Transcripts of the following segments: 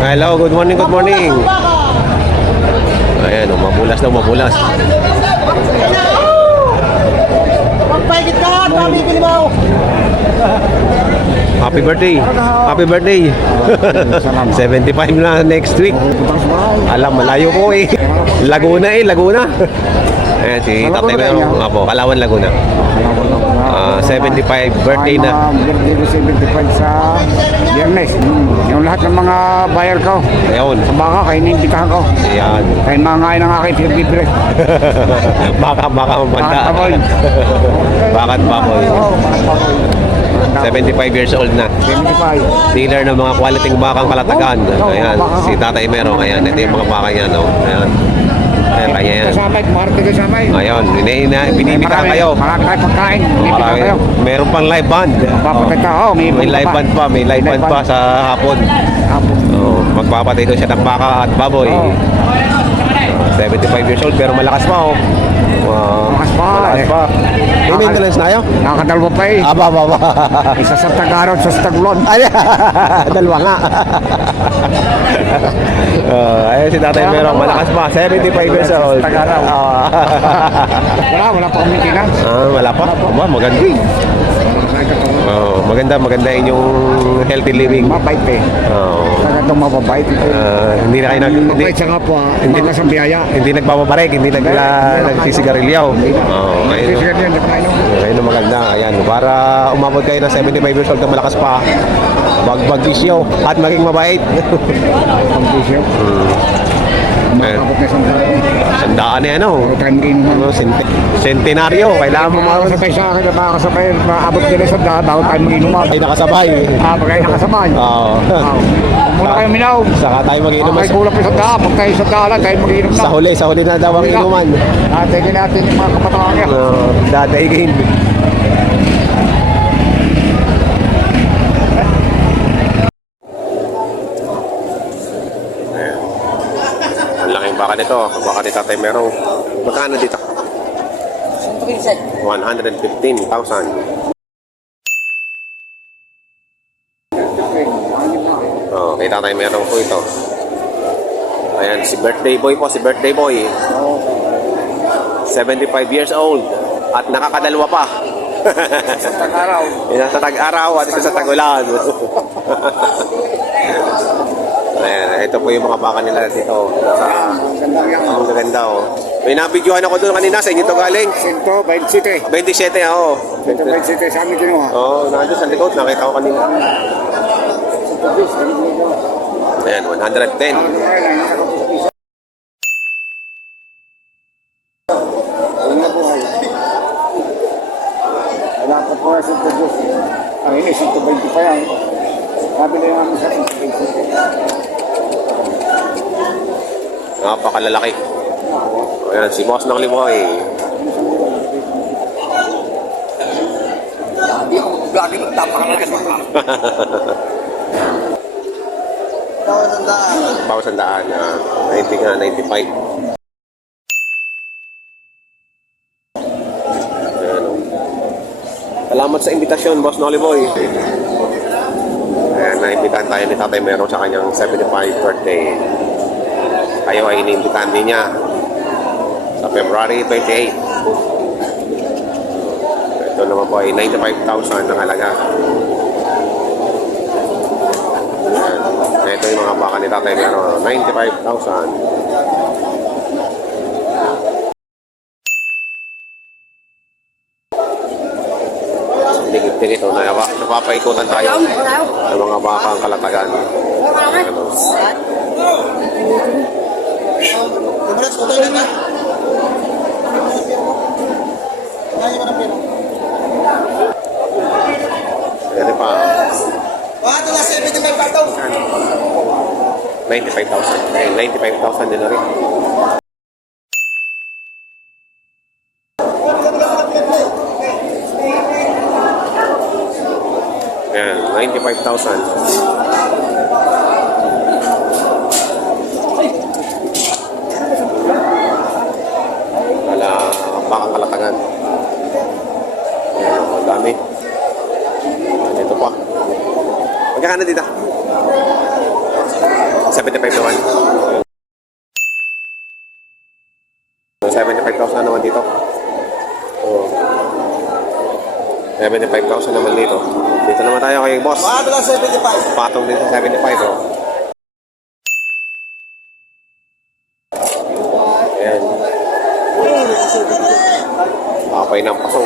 Hello, good morning, good morning. Ayan, mabulas daw, mabulas. Magpaigit ka, mabibili mo. Happy birthday. Happy birthday. 75 na next week. Alam, malayo po eh. Laguna eh, Laguna. Ayan, si Tatay Mero. Nga po, Kalawan, Laguna. 75 birthday na. Birthday ko 75 sa Biyernes. Yung lahat ng mga buyer ko. Ayun. Sa baka, kayo naimbitahan ko. Ayan. Kayo mga ng aking pinagbibili. Baka mabanda. Bakit baboy? Oo, bakit baboy? 75 years old na. 75. Dealer ng mga quality bakang Kalatagan. Ayan, si Tatay Mero. Ayan, ito yung mga baka niya, no? Ayan. Ayan, kaya yan. Kasamay, kumarte kasamay. Ayun, binibita kayo. Marami tayo pagkain. Binibita Marami. kayo. Meron pang live band. Papatay ka, May live band pa, may live band pa sa hapon. Magpapatay doon siya ng baka at baboy. 75 years old pero malakas pa oh. Malakas pa. Malakas pa. May maintenance na yun? Nakakadalwa pa eh. Aba. Isa sa Tagaraw, isa sa Tagulon. Ay, dalawa nga. Ayun si Tatay Mero, malakas pa. 75 years old. Tagaraw. Wala pa kong maintenance. Wala pa? Aba, maganda eh. Maganda yung healthy living. Mabait eh. Talagang mababait. Hindi na kayo Mabait siya nga po. Mga sa biyaya. hindi nagbababarek, hindi nagsisigarilyaw. Sisigarilyaw, nagpainom. Ayun ang maganda. Ayan, para umabot kayo ng 75 years old na malakas pa. Bagbag bisyo at maging mabait. Ang bisyo. Makakabot na isang daan. Sandaan eh ano. Time game mo. Centenaryo. Kailangan mo Makakasabay sa akin na makakasabay. Maabot nila isang daan. Bago tayo mag-inuman. ay nakasabay. Pagkain nakasabay. Oo. Muna kayo minaw. Saka tayo mag-inom Ay kulang pa isang daan. Pag tayo isang daan lang, tayo mag-inom na. sa huli na daw ang inuman. Tingin natin yung mga kapatangan niya. Dadaigin. Ang laking baka nito. Baka ni Tatay Mero. Magkano dito? 115,000. Kay Tatay Mero po ito. Ayan, si birthday boy po, si birthday boy. 75 years old. At nakakadalwa pa. Sa Tagaraw. Isa sa tag-araw at isa sa tag-ulan. Ayan, ito po yung mga baka nila dito. Ang gaganda oh. May nabidyohan ako doon kanina sa inyo to galing. 127. 27 oo. 127 sa amin kinuha. Oo, nandun sa likod. Nakita ko kanina. Ayan, 110. Dapat po sa Tagos. Ang ini 120 pa yan. Sabi na namin sa 120. Napakalalaki. Ayan, si Boss ng Limoy. Hindi ako gagi magtapakalaki. Pausandaan. 90 nga, 95. Salamat sa imbitasyon, Boss Nolly Boy. Ayan, naimbitahan tayo ni Tatay Mero sa kanyang 75 birthday. Kayo ay iniimbitahan din niya sa February 28. Ito naman po ay 95,000 ang halaga. Ayan. Ito yung mga baka ni Tatay Mero, 95,000. Digit ito na napapaikutan tayo ng mga bakang Kalatagan. Pwede pa. 95,000. 95,000 din na rin. Ayan, 95,000. Wala bakang Kalatagan. Ayan, ang dami. Ito pa. Magkakano dito? 75 naman. 75,000 naman dito. Oh. 75,000 naman dito. Dito naman tayo kay boss. Paano lang 75? Patong din sa 75, oh. Ayan. Kapay ng pasong.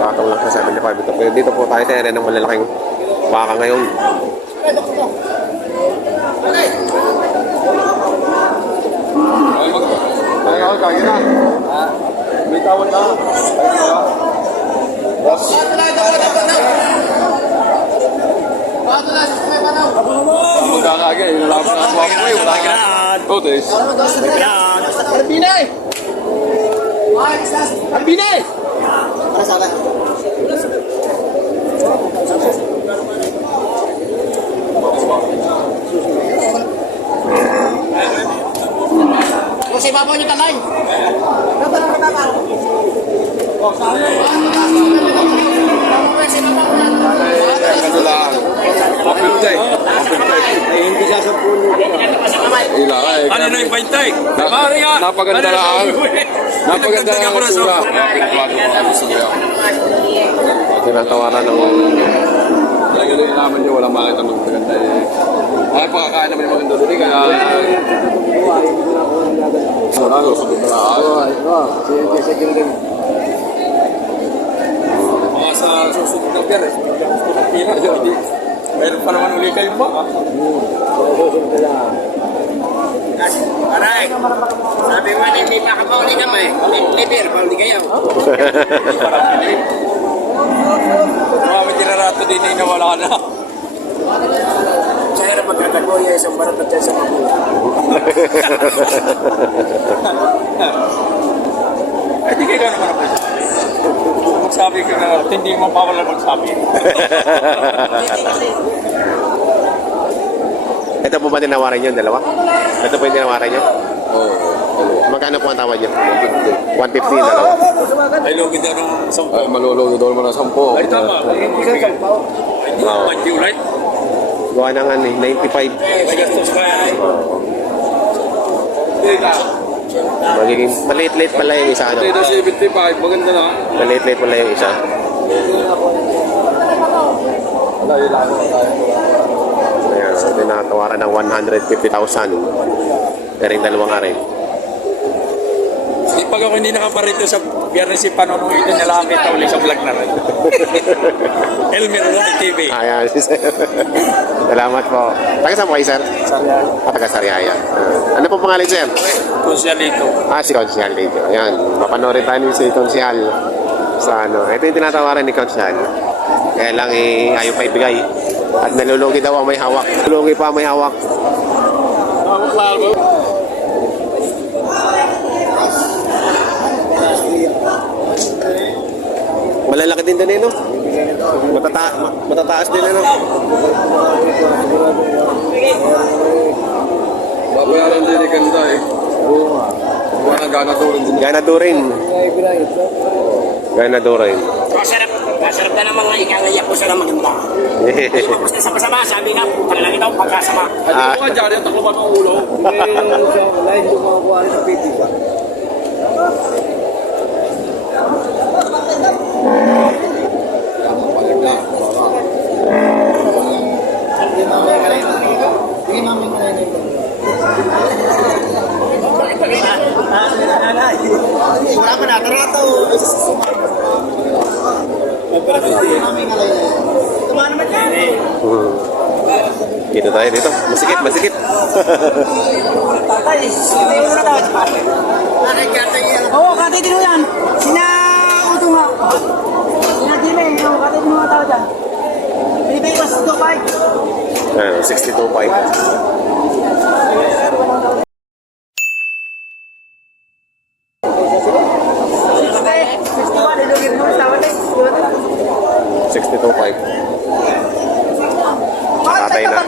Patong lang sa 75 ito. Pero dito po tayo sa area ng malalaking baka ngayon. May tawad na. Magkakagay, nalaman na ako ako eh. Wala ka. Totes. Albinay! Albinay! Para sa akin. Kung si Babaw niyo talay. Ano lang. Mapintay. Hindi siya sa puno. Ila ay. Ano na yung paintay? Napaganda lang. Napaganda lang ang sura. Napaganda lang ang sura. Tinatawaran ng Talaga doon naman niyo walang makita magpaganda eh. Ay, pagkakain naman yung maganda doon eh. Kaya... Ano, sabi na lang. Mga sa susunod na biyernes, meron pa naman uli kayo ba? Aray! Sabi mo, hindi pa ka pa uli kami. Liber, pa uli kayo. Marami tinarato din na wala na. Sa hirap magkakagoya, isang barat at sa mabuhay. Ay, di kayo naman ako. Magsabi ka na, hindi mo pa wala magsabi. Ito po ba tinawaran yun, dalawa? Ito po yung tinawaran nyo? Oo. Magkano po ang tawad nyo? 150 dalawa. Ay, logi daw ng sampo. Ay, malulog doon mo ng 10. Ay, tama. Ay, di Oo. man yung light. Gawa ng 95. Ay, gastos ka yan. Magiging maliit-liit pala yung isa, ano? Dito 75, maganda na. Maliit-liit pala yung isa. Wala, yun lang tayo. Ayan, so tinatawaran ng 150,000. Pero yung dalawang ari. Di pag ako hindi nakaparito sa biyernes si Panonong ito na lang kita ulit sa vlog na rin. Elmer Rai TV. Ayan, si sir. Salamat po. Taga saan po kayo, sir? Sarya. Taga Sariaya. Ano po pangalan, sir? Konsyalito. Si Consial dito. Ayan, mapanoorin tayo ni si Consial sa ano. Ito yung tinatawaran ni Consial. Kaya lang ayaw pa ibigay. At nalulugi daw ang may hawak. Nalulugi pa ang may hawak. Malalaki din din, no? Matataas din, ano? Babayaran din ni ganda eh. Oo nga. Buwan ang gana doon din. Ganadurin. Ganadurin. Masarap na naman nga ikangaya ko sa maganda. Hindi mo gusto sa masama, sabi nga, putang lang ito, pagkasama. Ay, di ko nga dyan, yung takluban ng ulo. Lain ko makakuha rin sa piti pa. Wala pa na, tarato. Dito tayo, dito. Masikip, masikip. Oo, katay din mo yan. Sina Uto nga. Sina Jimmy, katay din mo nga tao dyan. Binibigay ko sa 2.5. Ayan, 62.5. Okay, 61, ilugin mo sa akin. 62.5. Nakatay na.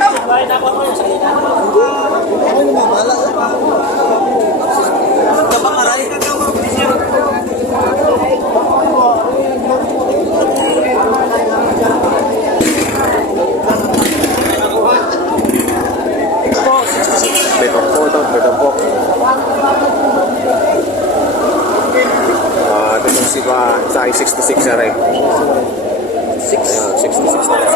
isa ay 66 na rin. 66 na rin.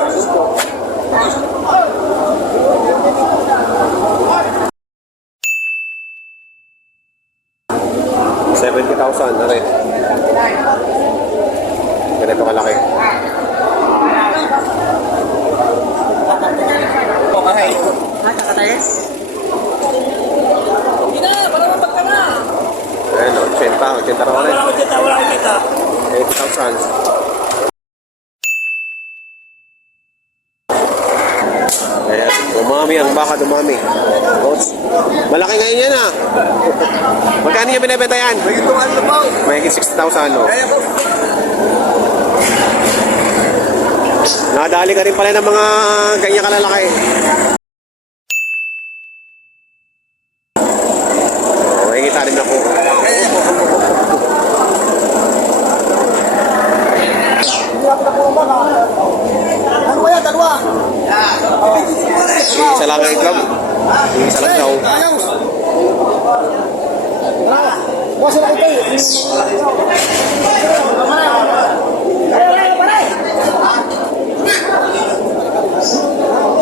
$70,000 na rin. Ganito kalaki. Okay. Ayan, 80 raw rin. Wala ko kita. 80,000. Ayan, dumami ang baka, dumami. Coach, malaki ngayon yan ah. Magkano niya binibenta yan? May 60,000 no? Nadali ka rin pala ng mga ganyan kalalaki. Makikita rin ako. Ano ba yan? Dalawa? Isa lang ang itlog. Isa lang daw. Bukas na ito eh.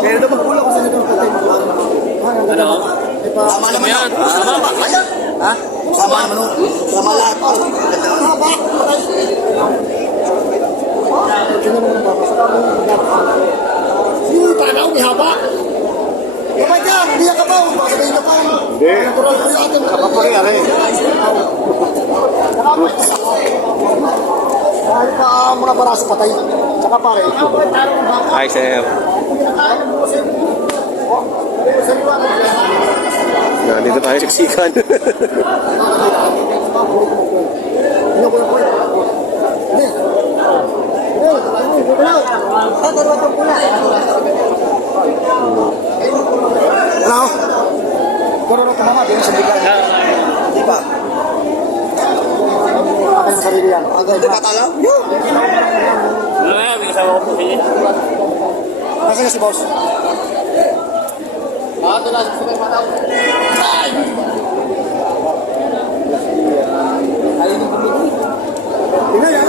Pero daw magkulang kasi nito katay. Ano? Sama naman yan. Sama. Ha? Sama naman. Sama lahat. Paano may haba? Kapag ka, hindi ka pa. Sabihin ka pa. Hindi. Natural ko yung ating Kapapari, ari. Kahit pa mga baraso patay. Tsaka pare. Hi, sir. Nandito tayo sa siksikan. Ano? Guro na tumama, di na sa bigay. Di ba? Akin sa sarili yan. Di ba tala? May kasama ko po siya. Nasaan si boss? Tingnan yan.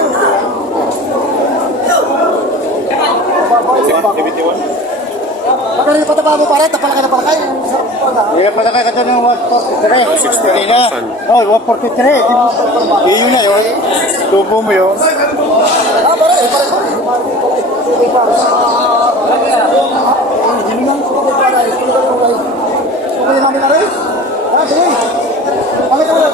Magkano yung pataba mo pare? Tapalaki na palakay. Iya, pada kaya kata ng 143. Na. Oh, 143. Yun na yun. Tubo mo yun. Ah, pare. Pare. Hilingan ko pa pare. Okay namin na rin. Ah, sige. Pangit mo.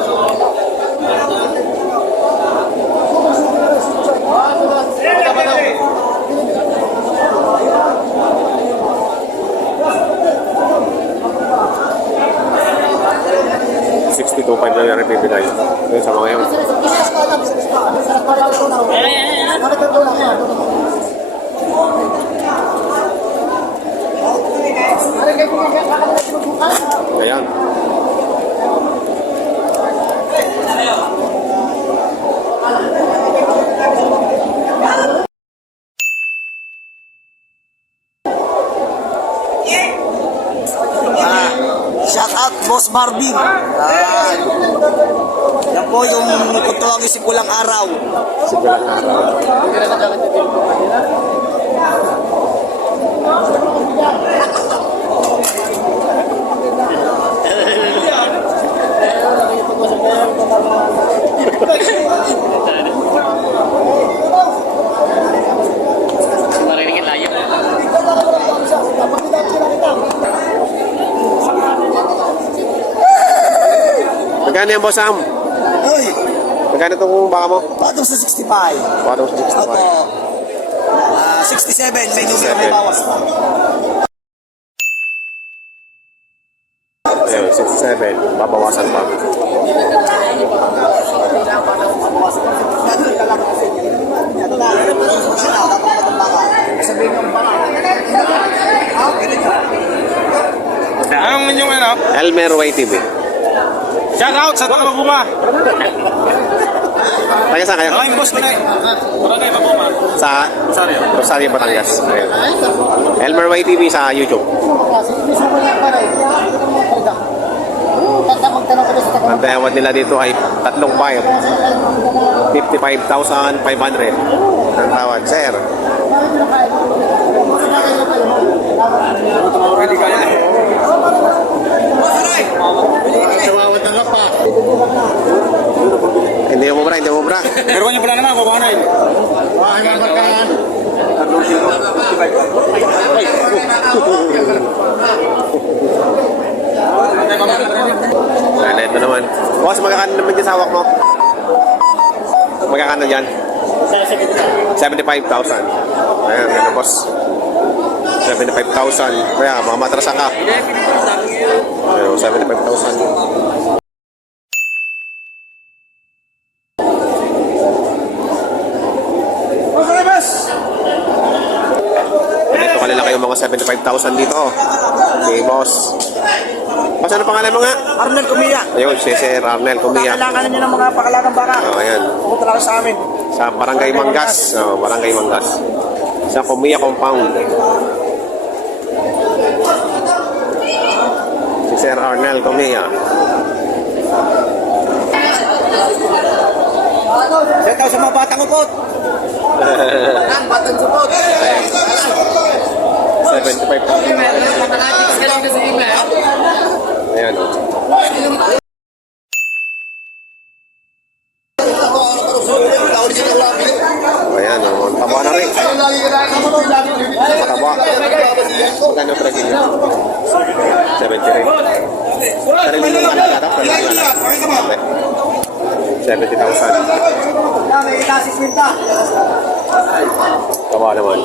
$62,500 na rin bibigay. Yun sa mga yun. Ayan. Shout out Boss Marvin. Yan po yung kung tawagin si Pulang Araw. Sigalang araw. Mariningin layo. Magkano yan, Boss Sam? Uy, Magkano itong baka mo? patong sa 65. Patong sa 65. Opo. 67, may numero, may bawas pa. Ayun, 67. Babawasan pa. Anong yung ano? Elmer YTV. Shout out sa Tagabunga. Taga saan kayo? Ang boss ko na. Barangay Mabuma. Sa Rosario, Batangas. Ayun. Elmer YTV sa YouTube. Ang tayawad nila dito ay Tatlong 5. 55,500. Ang tawad, sir. Sumawat ng pa. Hindi mo bra, hindi mo bra. Pero kung yung pala naman, kukuha na yun. Wah, ang markahan. Ano, ito naman. Boss, magkakano naman dyan sa hawak mo? Magkakano dyan? 75,000. Ayan, ganun boss. 75,000. Kaya, mamatrasan ka. Ayan, 75,000. Ito kalilaki yung mga 75,000 dito. Okay, boss. Boss, ano pangalan mo nga? Arnel Kumia. Ayun, si Sir Arnel Kumia. Kailangan niyo ng mga pakalagang baka. Oh, ayan. Pumunta lang sa amin. Sa Barangay Mangas. Oh, Barangay Mangas. Sa Kumia Compound. Si Sir Arnel Kumia. Shout out sa mga batang upot. Batang supot. 75,000. Ayan, oh. Ayan, oh. Ang taba na rin. Taba. Magkano presyo niya? 70 rin. Sarili mo ba na? 70,000. May itasis minta. Taba naman.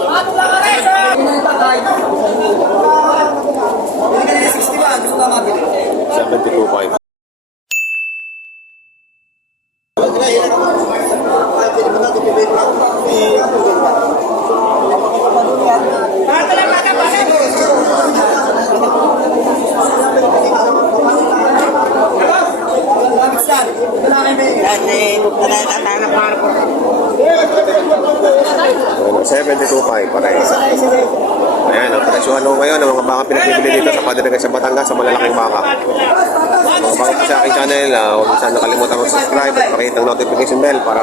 Hindi ka na 60 ba? Gusto ka mabili? 72.5. Ano, 72.5 pareho. Ayan, ang presyohan mo ngayon ng mga baka pinagpipili dito sa Padre sa Batangas sa malalaking baka. Mga bago pa sa aking channel, huwag mo sana nakalimutan mag-subscribe at pakita ang notification bell para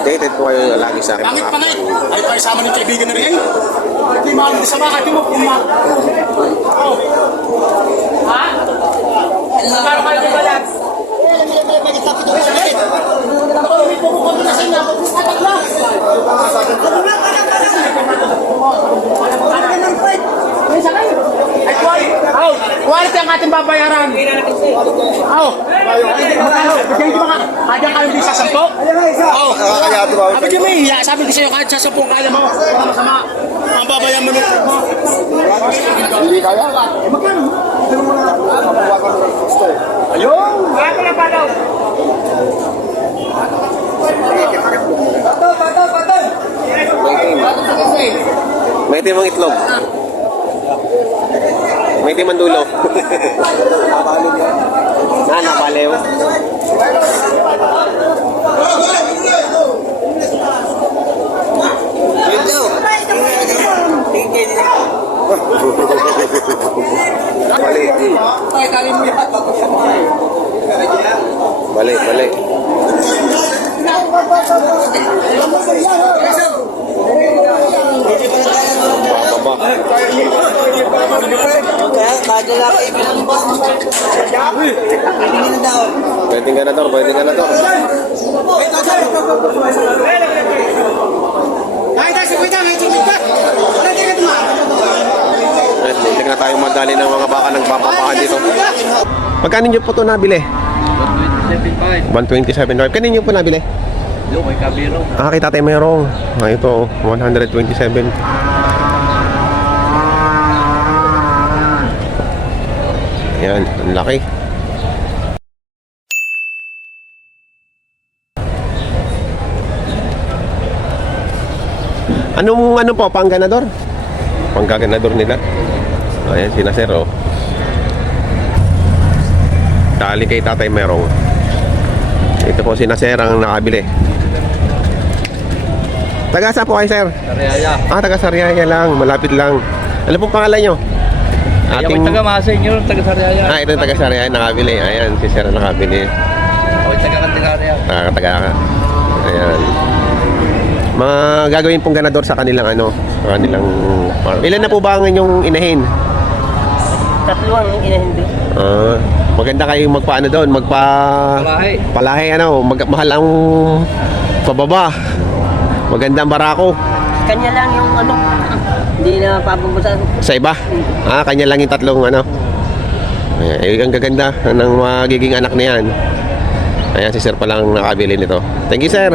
updated po kayo lagi sa aking Langit mga pa na eh. Ay, pa isama ng kaibigan na rin. Ay, hindi mahal din sa baka. Di mo pumal. Oh. Ha? Magkano kayo ng balat? Quality ang ating babayaran. Oh. Bigyan ko mga kaya kayo di sa 10? Oh. Sabi ko may iya, sabi ko sa'yo kahit sa 10 kaya mo. Masama. Ang babayan mo nito. Hindi kaya. Magkano? Ayun. Wala ko na pa daw. May timang itlog. May timang dulo. Napalew. Balik. Baba. Pwede ka na to. Hindi na tayo madali ng mga baka ng papapahan dito. Magkano nyo po ito nabili? 127.5. Kanino nyo po nabili? Yung kay Kabiro. Kay Tatay Merong. Ito, 127. Yan, ang laki. Ano po, pangganador? Pangganador nila. Ayan, sina Sir, oh. Dali kay Tatay Merong. Ito po sina Sir ang nakabili. Taga saan po kayo, Sir? Sariaya. Taga Sariaya lang, malapit lang. Ano pong pangalan nyo? Ating taga Masay nyo, taga Sariaya. Ito yung taga Sariaya nakabili. Ayan, si Sir ang nakabili. Ako taga taga. Ayan. Mga gagawin pong ganador sa kanilang ano, sa kanilang farm. Ilan na po ba ang inyong inahin? 3 ang hindi. Maganda kayong magpaano doon, palahi ano, mahal ang pababa. Maganda ang barako. Kanya lang yung ano, hindi na pabubusan. Sa iba? Kanya lang yung 3 ano. Ayan, ang gaganda ng magiging anak na yan. Ayan, si sir pa lang nakabili nito. Thank you, sir.